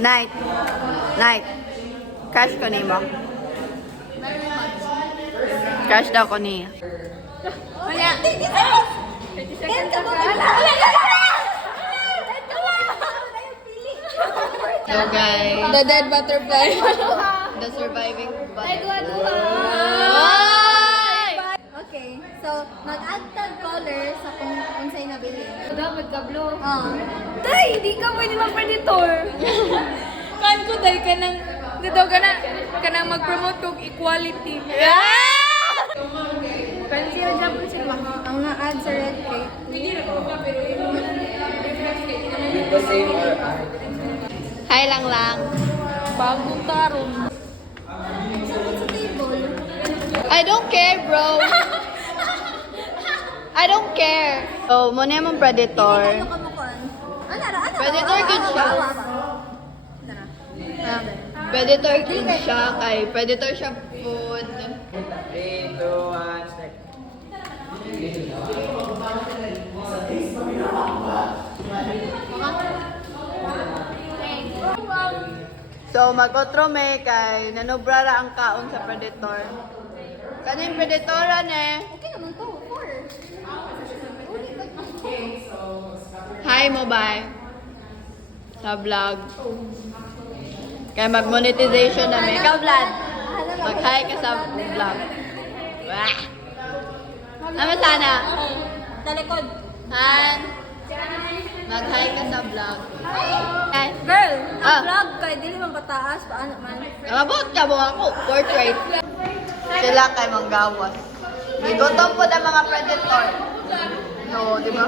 Night. Night. Cash ko ni mo. Cash daw ko niya. Wala. So guys, The dead butterfly. the surviving butterfly. Okay, so mag-add tag color sa kung unsay nabili. Dapat kablo. Day, di ka pwede mag-predator. Kan ko day ka nang dito ka nang mag-promote kog equality. Pencil dyan po sila. Ang na-add sa red cake. Hi lang lang. Bagong tarong. Sa table. I don't care, bro. I don't care. So, muna yung predator. Ano ka mo kon? Ano? Predator good siya. Predator good siya kay predator siya food. 3, 2, 1, start. So, mag-otro me kay nanobrara ang kaon sa predator. Kaning predatoran eh. Okay naman to. 4. Hi mo bye. Sa vlog. Kaya mag-monetization na may. Ikaw, Vlad. Mag-hi ka sa vlog. Wah! Ano sana? Talikod. Han? Mag-hi ka sa vlog. Hi. Girl, Ah. vlog kay dili man pataas paano man. Abot ka mo ako. Portrait. Sila kay manggawas. Gigutom po ng mga predator. No, di ba?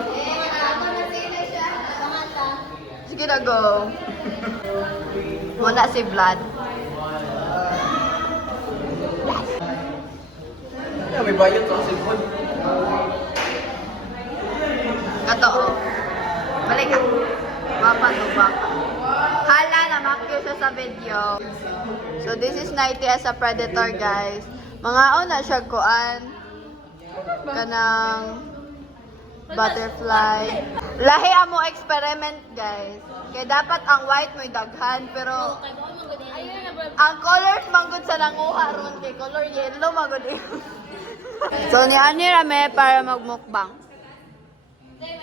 Sige na, go. Muna si Vlad. May bayad sa sipon. Katoo. Balik ka. Mapatuba ka. Hala na makyo siya sa video. So this is Nighty as a predator, guys. Mga una siya kuan. Kanang butterfly. Lahi amo experiment, guys. Kaya dapat ang white mo'y daghan, pero ang colors manggod sa nanguha ron kay color yellow manggod. So ni ani rame para magmukbang.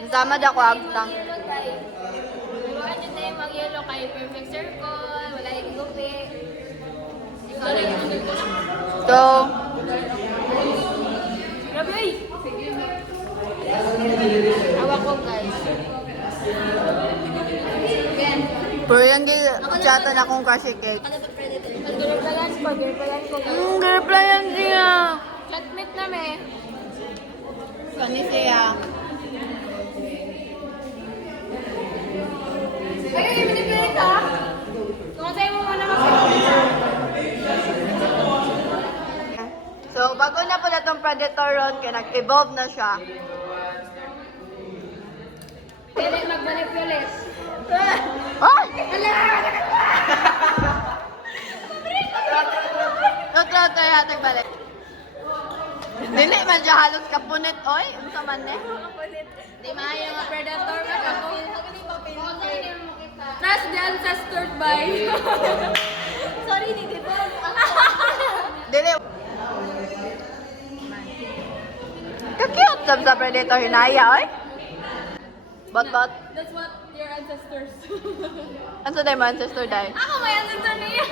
Nasama da ko agtang. Ano tayo mag-yellow kay perfect circle, wala yung gupi. Ikaw lang yung nandun ko lang. So, Grabe ay! Awa ko guys. pero yan di chatan akong kasi cake. Pag-giraplayan ko. Garaplayan siya. Flatmate na me. Kani siya. Ay, minipili ka? Kung sa'yo mo muna So, bago na po na itong predator ron, kaya nag-evolve na siya. Pili magbalik ulit. Oh! Totoo, hatag balik. Dili man siya halos kapunit, oy. Unsa man ne? Di maayo nga predator ka ako. Nas the ancestors by. Sorry, di ba? Dili. Kakiyot sab sa predator hinaya, oy. But. That's what your ancestors. Ano sa mo ancestor dai? Ako may ancestor niya.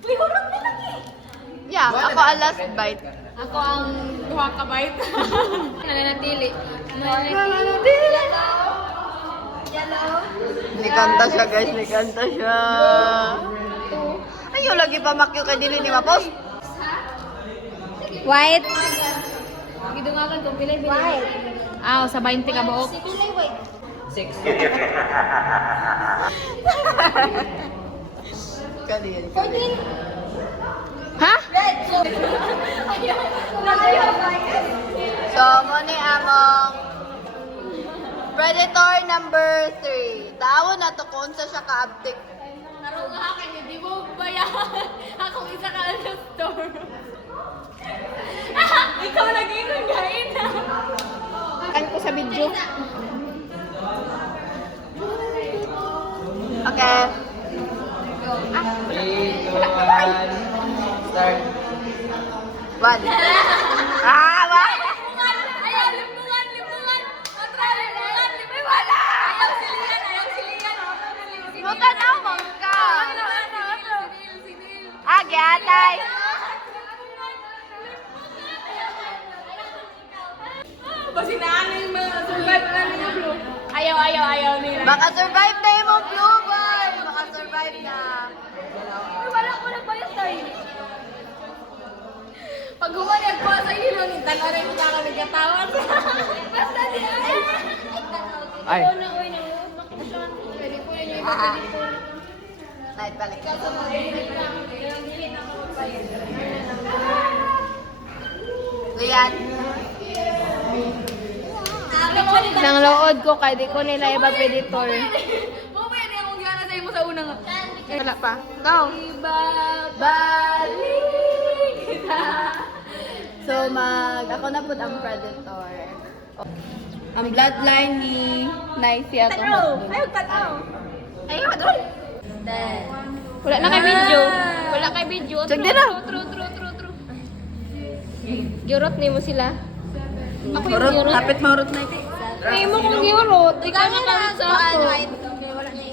Uy, hurot na lagi. Yeah, ako ang last bite. Ako ang duha ka bite. Nananatili. Yellow. Nikanta siya, guys. Nikanta siya. Ayaw lagi pa makyo kay dili ni mapos. White. Gidungagan kung pilay-pilay. White. Sa 20 ka buok. Pilay white. 6. Kaliyan. 14. Ha? Red. So, muna among Predator number 3. Tawon na to kung sa siya ka-uptick. Karong nga kayo, di mo bayan. Akong isa ka lang sa store. Ikaw lagi kong gain. Kan ko sa video. Okay. 3, 2, 1, start. 1. Wala! Ayaw, lipungan! Kontra, lipungan! Wala! Ayaw silihan! Bukan ako ka. Gyatay. Pasinaan na yung mga survive na yung blue. Ayaw nila. Baka survive na yung mga blue boy. Baka survive na. Wala ko nagbayas tayo. Pag humanag ko sa iyo, nintan na rin kita ka nagkatawad. Basta di Ay. Pwede po yun yung Night balik. Lian. Nang lood ko kay di ko nila iba predator. Mo pwede akong gana sa imo sa unang. Wala pa. Go. Balik. So ako na po ang predator. Ang bloodline ni Nice ato. Ayaw tanaw. Ayaw doon. Wala na kay video. Wala kay video. Check din na. True. Giurot ni mo sila. Ako yung Marot, giurot. kapit marot na ito. Hindi mo kung giurot. Ikaw nakarot sa ako.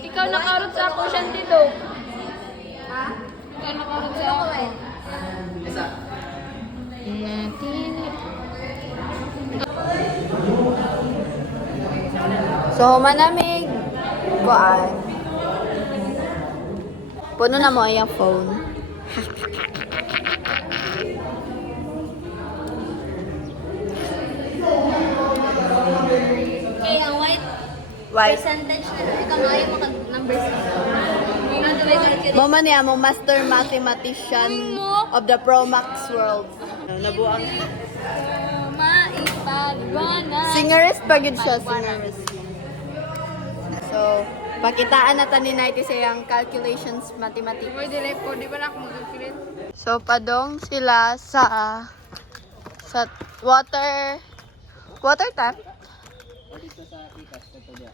Ikaw nakarot sa ako, Shanti do. Ha? Ikaw nakarot sa ako. Isa. Natin. So, manamig. Kuan. Puno na mo yung phone. Okay, ang white White. percentage na. Ikaw maayo mo numbers. Mama niya mo master mathematician of the Pro Max world. Nabuang. Maipagwana. Singerist pa gid siya, singerist. So, pakitaan na ni Nighty sa yung calculations mathematics. Pwede life ko, di ba na ako mag-calculate? So, padong sila sa water tap. Dito sa tikas, ito dyan.